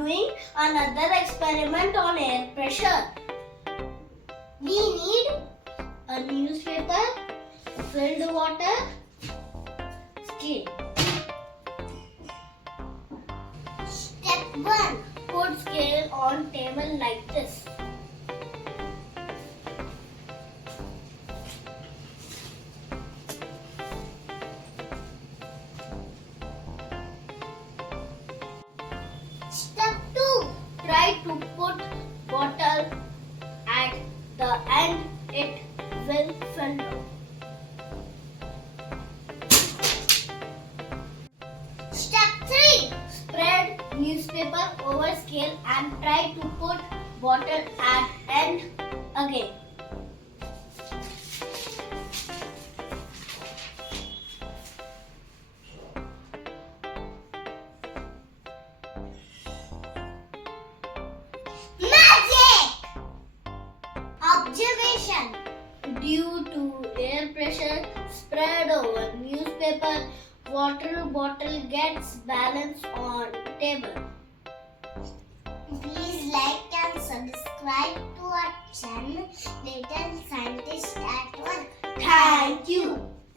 doing another experiment on air pressure. We need a newspaper, filled water, scale. Step 1. Put scale on table like this. Step 2. Try to put bottle at the end. It will fill up. Step 3. Spread newspaper over scale and try to put bottle at end again. Observation. Due to air pressure spread over newspaper, water bottle gets balanced on table. Please like and subscribe to our channel, Little Scientist at Work. Thank you.